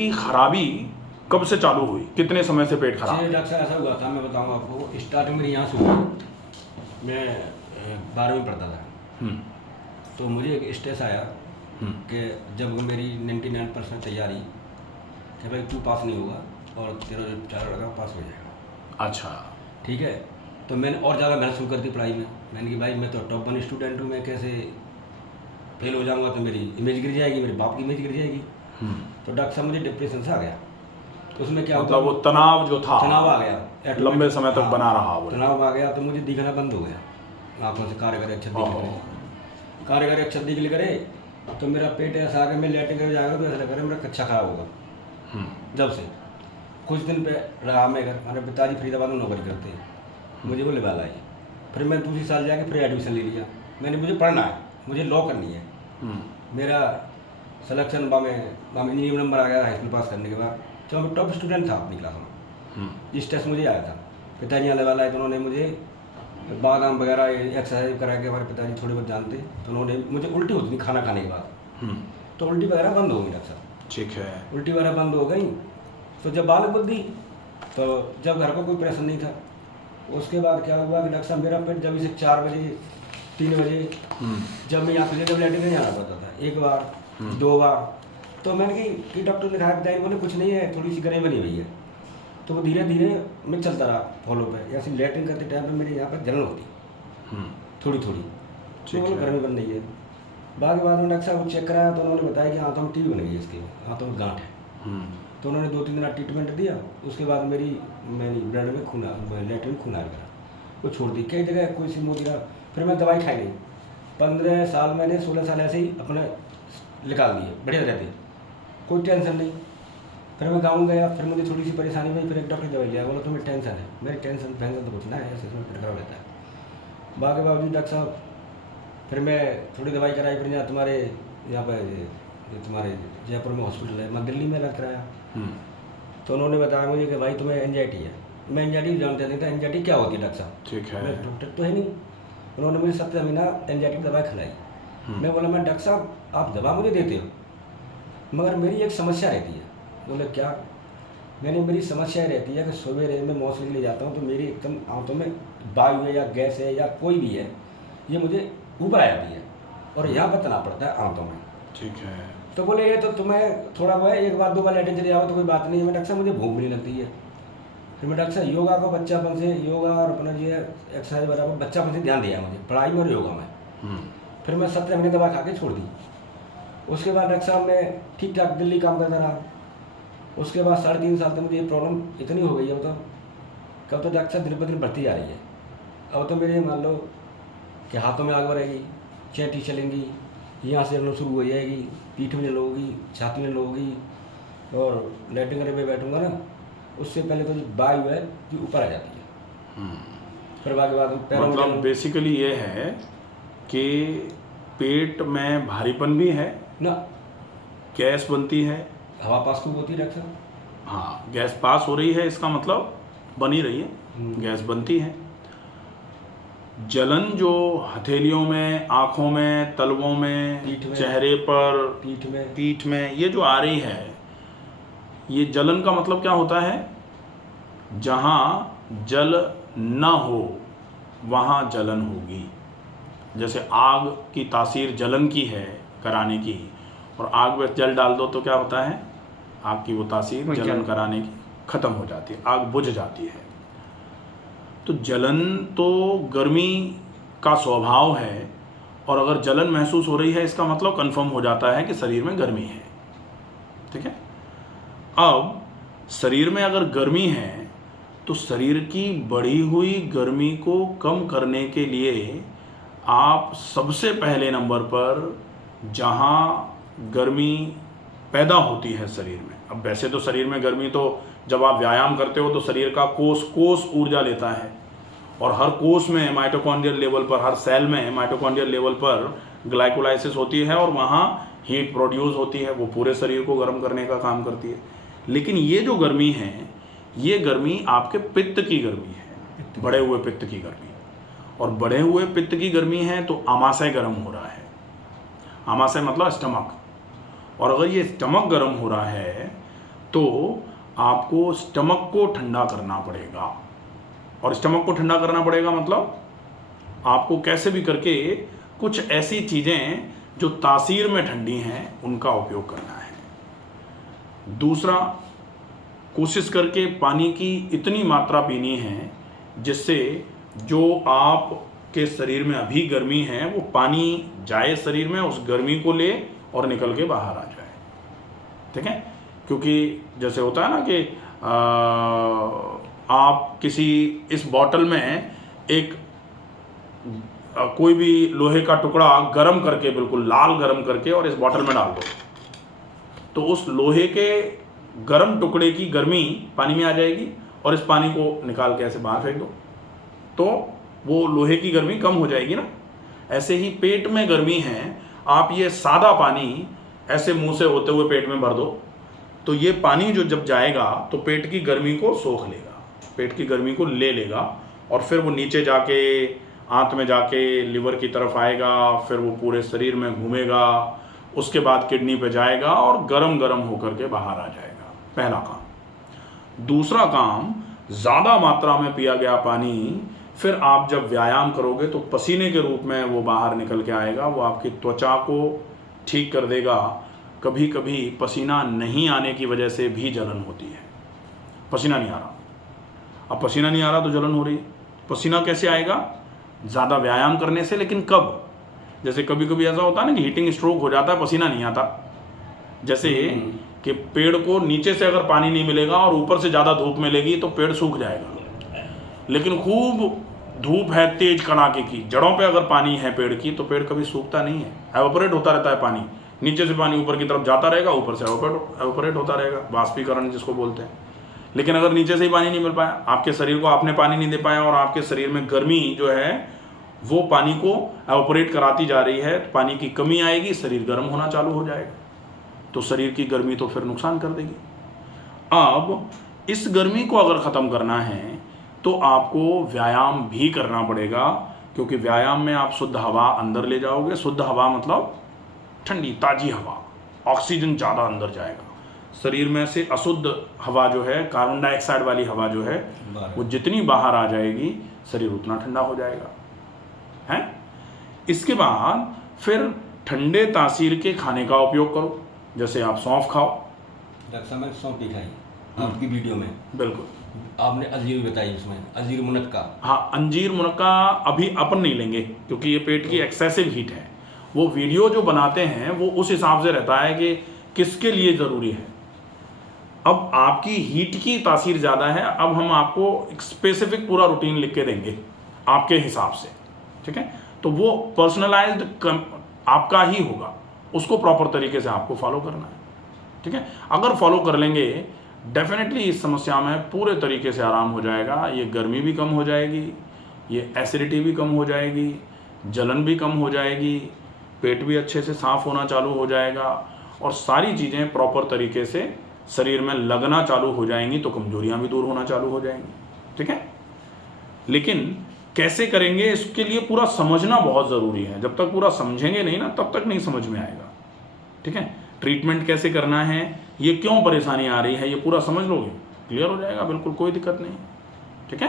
की खराबी कब से चालू हुई, कितने समय से पेट खराब? जी डॉक्टर साहब, ऐसा हुआ था, मैं बताऊंगा आपको। स्टार्टिंग मेरी यहाँ से हुई। मैं 12वीं पढ़ता था, तो मुझे एक स्ट्रेस आया कि जब मेरी 99% तैयारी कि भाई तू पास नहीं होगा और तेरा जो 4 लगा पास हो जाएगा। अच्छा, ठीक है। तो मैंने और ज़्यादा मेहनत शुरू कर दी पढ़ाई में। मैंने कि भाई मैं तो टॉप 1 स्टूडेंट हूँ, मैं कैसे फेल हो जाऊँगा, तो मेरी इमेज गिर जाएगी, मेरे बाप की इमेज गिर जाएगी। तो डॉक्टर साहब मुझे डिप्रेशन से आ गया। तो उसमें क्या मतलब वो तनाव जो था, तनाव आ गया, लंबे समय तक बना रहा वो तनाव आ गया। तो मुझे दिखना बंद हो गया, आँखों से कारे कारे अक्षर दिखने लगे, कारे कारे अक्षर दिखने लगे। तो मेरा पेट ऐसा आ गया, मैं लेटने कर जाएगा तो ऐसा लग रहा है मेरा कच्चा खराब होगा। जब से कुछ दिन पे रहा मैं घर, हमारे पिताजी फरीदाबाद में नौकरी करते हैं, मुझे वो लेवल आई। फिर मैं दूसरी साल जाके फिर एडमिशन ले लिया। मैंने मुझे पढ़ना है, मुझे लॉ करनी है। मेरा सिलेक्शन में इंजीनियरिंग नंबर आ गया हाई स्कूल पास करने के बाद। तो मैं टॉप स्टूडेंट था अपनी क्लास में। जिस टेस्ट मुझे आया था, पिताजी यहाँ लेवल आए तो उन्होंने मुझे बादाम वगैरह एक्सरसाइज करा के, हमारे पिताजी थोड़े बहुत जानते, तो उन्होंने मुझे उल्टी होती थी खाना खाने के बाद, तो उल्टी वगैरह बंद हो गई डॉक्टर साहब। ठीक है। उल्टी वगैरह बंद हो गई। तो जब बालक बुद्धि, तो जब घर का कोई प्रेशर नहीं था, उसके बाद क्या हुआ कि डॉक्टर साहब मेरा पेट जब इसे 4 बजे 3 बजे जब मैं यहाँ से जब लेटरिन नहीं जाना पड़ता था, 1 बार 2 बार, तो मैंने कि डॉक्टर ने कहा, पिताजी बोले कुछ नहीं है, थोड़ी सी गरें बनी हुई है। तो वो धीरे धीरे मैं चलता रहा फॉलो पे। ऐसे लेटरिन करते टाइम पे मेरे यहाँ पर जलन होती थोड़ी थोड़ी, तो वो घर में बन रही है। बाद में डॉक्टर साहब को चेक कराया तो उन्होंने बताया कि हाथों में टीबी बन गई है, इसके हाथों में गांठ है। तो उन्होंने 2-3 दिन ट्रीटमेंट दिया। उसके बाद मेरी ब्लड में खून लेटरिन खून आ गया, वो छोड़ दी। कई जगह कोई सी मोदी का, फिर मैं दवाई खाई नहीं। 15 साल मैंने 16 साल ऐसे ही अपने निकाल दिए, बढ़िया रहते, कोई टेंशन नहीं। फिर मैं गाँव गया, फिर मुझे थोड़ी सी परेशानी हुई, फिर एक डॉक्टर दवाई लिया, बोला तुम्हें टेंशन है। मेरी टेंशन तो कुछ ना है, ऐसे इसमें पेट खराब रहता है। बाकी बावजूद डॉक्टर साहब, फिर मैं थोड़ी दवाई कराई। फिर यहाँ तुम्हारे यहाँ पर ये तुम्हारे जयपुर में हॉस्पिटल है, मैं दिल्ली में इलाज कराया। तो उन्होंने बताया मुझे कि भाई तुम्हें एंजाइटी है। मैं एंजाइटी जानते नहीं था, एंजाइटी क्या होती है डॉक्टर साहब, ठीक है। मैं डॉक्टर तो है नहीं। उन्होंने मुझे 7 महीना एंजाइटी की दवाई खिलाई। मैं बोला, मैं डॉक्टर साहब आप दवा मुझे देते हो, मगर मेरी एक समस्या रहती है। बोले क्या? मैंने मेरी समस्या रहती है कि सवेरे में मौसम के लिए जाता हूँ तो मेरी एकदम आंतों में वायु है या गैस है या कोई भी है, ये मुझे ऊपर आ जाती है और यहाँ पर तनाव पड़ता है आंतों में। ठीक है। तो बोले ये तो तुम्हें थोड़ा वो है, 1 बार 2 बार लेटरिन चले जाओ तो कोई बात नहीं है। मैं डॉक्टर साहब मुझे भूख भी नहीं लगती है। फिर मैं डॉक्टर साहब योगा को बच्चापन से, योगा और अपना जो है एक्सरसाइज वगैरह को बच्चापन से ध्यान दिया मुझे, पढ़ाई में और योगा में। फिर मैं 17 महीने दवा खा के छोड़ दी। उसके बाद डॉक्टर साहब मैं ठीक ठाक दिल्ली काम करता रहा। उसके बाद 3.5 साल तक मुझे ये प्रॉब्लम इतनी हो गई है, मतलब कब तो डॉक्टर साहब दिन ब दिन बढ़ती जा रही है। अब तो मेरे मान लो कि हाथों में आग बढ़ेगी, चेटी चलेंगी, यहाँ से जलन शुरू हो जाएगी, पीठ में जलन होगी, छाती में जलन होगी, और लेटरिन करने पे बैठूंगा ना, उससे पहले तो जो वायु है जो ऊपर आ जाती है। फिर बाद पैरों में मतलब बेसिकली ये है कि पेट में भारीपन भी है ना, गैस बनती है, हवा पास खूब होती है डॉक्टर साहब। हाँ गैस पास हो रही है, इसका मतलब बनी रही है, गैस बनती है। जलन जो हथेलियों में, आँखों में, तलवों में, पीठ में, चेहरे पर, पीठ में ये जो आ रही है, ये जलन का मतलब क्या होता है? जहाँ जल न हो वहाँ जलन होगी। जैसे आग की तासीर जलन की है कराने की, और आग में जल डाल दो तो क्या होता है? आग की वो तासीर जलन कराने की खत्म हो जाती है, आग बुझ जाती है। तो जलन तो गर्मी का स्वभाव है, और अगर जलन महसूस हो रही है इसका मतलब कंफर्म हो जाता है कि शरीर में गर्मी है। ठीक है। अब शरीर में अगर गर्मी है तो शरीर की बढ़ी हुई गर्मी को कम करने के लिए आप सबसे पहले नंबर पर जहाँ गर्मी पैदा होती है शरीर में, अब वैसे तो शरीर में गर्मी तो जब आप व्यायाम करते हो तो शरीर का कोष ऊर्जा लेता है, और हर कोष में माइटोकॉन्ड्रियल लेवल पर, हर सेल में माइटोकॉन्ड्रियल लेवल पर ग्लाइकोलाइसिस होती है और वहाँ हीट प्रोड्यूस होती है, वो पूरे शरीर को गर्म करने का काम करती है। लेकिन ये जो गर्मी है, ये गर्मी आपके पित्त की गर्मी है, बढ़े हुए पित्त की गर्मी, और बढ़े हुए पित्त की गर्मी है तो आमाशय गर्म हो रहा है। आमाशय मतलब स्टमक, और अगर ये स्टमक गर्म हो रहा है तो आपको स्टमक को ठंडा करना पड़ेगा। और स्टमक को ठंडा करना पड़ेगा मतलब आपको कैसे भी करके कुछ ऐसी चीज़ें जो तासीर में ठंडी हैं उनका उपयोग करना है। दूसरा, कोशिश करके पानी की इतनी मात्रा पीनी है जिससे जो आपके शरीर में अभी गर्मी है वो पानी जाए शरीर में, उस गर्मी को ले और निकल के बाहर आ जाए। ठीक है, क्योंकि जैसे होता है ना कि आप किसी इस बॉटल में एक कोई भी लोहे का टुकड़ा गरम करके, बिल्कुल लाल गरम करके और इस बॉटल में डाल दो, तो उस लोहे के गरम टुकड़े की गर्मी पानी में आ जाएगी और इस पानी को निकाल के ऐसे बाहर फेंक दो तो वो लोहे की गर्मी कम हो जाएगी ना। ऐसे ही पेट में गर्मी है, आप ये सादा पानी ऐसे मुंह से होते हुए पेट में भर दो तो ये पानी जो जब जाएगा तो पेट की गर्मी को सोख लेगा, पेट की गर्मी को ले लेगा और फिर वो नीचे जाके आंत में जाके लिवर की तरफ आएगा, फिर वो पूरे शरीर में घूमेगा, उसके बाद किडनी पे जाएगा और गरम गरम होकर के बाहर आ जाएगा। पहला काम। दूसरा काम, ज़्यादा मात्रा में पिया गया पानी फिर आप जब व्यायाम करोगे तो पसीने के रूप में वो बाहर निकल के आएगा, वो आपकी त्वचा को ठीक कर देगा। कभी कभी पसीना नहीं आने की वजह से भी जलन होती है। पसीना नहीं आ रहा, अब पसीना नहीं आ रहा तो जलन हो रही है। पसीना कैसे आएगा? ज़्यादा व्यायाम करने से। लेकिन कब? जैसे कभी कभी ऐसा होता है ना कि हीटिंग स्ट्रोक हो जाता है, पसीना नहीं आता। जैसे कि पेड़ को नीचे से अगर पानी नहीं मिलेगा और ऊपर से ज़्यादा धूप मिलेगी तो पेड़ सूख जाएगा। लेकिन खूब धूप है तेज कड़ाके की, जड़ों पे अगर पानी है पेड़ की तो पेड़ कभी सूखता नहीं है, एवापोरेट होता रहता है पानी। नीचे से पानी ऊपर की तरफ जाता रहेगा, ऊपर से एवापोरेट होता रहेगा, वाष्पीकरण जिसको बोलते हैं। लेकिन अगर नीचे से ही पानी नहीं मिल पाया, आपके शरीर को आपने पानी नहीं दे पाया और आपके शरीर में गर्मी जो है वो पानी को एवापोरेट कराती जा रही है, तो पानी की कमी आएगी, शरीर गर्म होना चालू हो जाएगा, तो शरीर की गर्मी तो फिर नुकसान कर देगी। अब इस गर्मी को अगर ख़त्म करना है तो आपको व्यायाम भी करना पड़ेगा, क्योंकि व्यायाम में आप शुद्ध हवा अंदर ले जाओगे। शुद्ध हवा मतलब ठंडी ताज़ी हवा, ऑक्सीजन ज़्यादा अंदर जाएगा। शरीर में से अशुद्ध हवा जो है, कार्बन डाइऑक्साइड वाली हवा जो है, वो जितनी बाहर आ जाएगी शरीर उतना ठंडा हो जाएगा है। इसके बाद फिर ठंडे तासीर के खाने का उपयोग करो। जैसे आप सौंफ खाओ। डॉक्टर साहब मैंने सौंफ दिखाई आपकी वीडियो में, बिल्कुल। आपने अंजीर बताई, उसमें अंजीर मुनक्का। हाँ, अंजीर मुनक्का अभी अपन नहीं लेंगे क्योंकि ये पेट की एक्सेसिव हीट है। वो वीडियो जो बनाते हैं वो उस हिसाब से रहता है कि किसके लिए ज़रूरी है। अब आपकी हीट की तासीर ज़्यादा है, अब हम आपको एक स्पेसिफिक पूरा रूटीन लिख के देंगे आपके हिसाब से, ठीक है। तो वो पर्सनलाइज्ड आपका ही होगा, उसको प्रॉपर तरीके से आपको फॉलो करना है, ठीक है। अगर फॉलो कर लेंगे डेफिनेटली इस समस्या में पूरे तरीके से आराम हो जाएगा। ये गर्मी भी कम हो जाएगी, ये एसिडिटी भी कम हो जाएगी, जलन भी कम हो जाएगी, पेट भी अच्छे से साफ़ होना चालू हो जाएगा और सारी चीज़ें प्रॉपर तरीके से शरीर में लगना चालू हो जाएंगी, तो कमजोरियां भी दूर होना चालू हो जाएंगी, ठीक है। लेकिन कैसे करेंगे इसके लिए पूरा समझना बहुत ज़रूरी है। जब तक पूरा समझेंगे नहीं ना तब तक नहीं समझ में आएगा, ठीक है। ट्रीटमेंट कैसे करना है, ये क्यों परेशानी आ रही है, ये पूरा समझ लोगे क्लियर हो जाएगा, बिल्कुल कोई दिक्कत नहीं, ठीक है।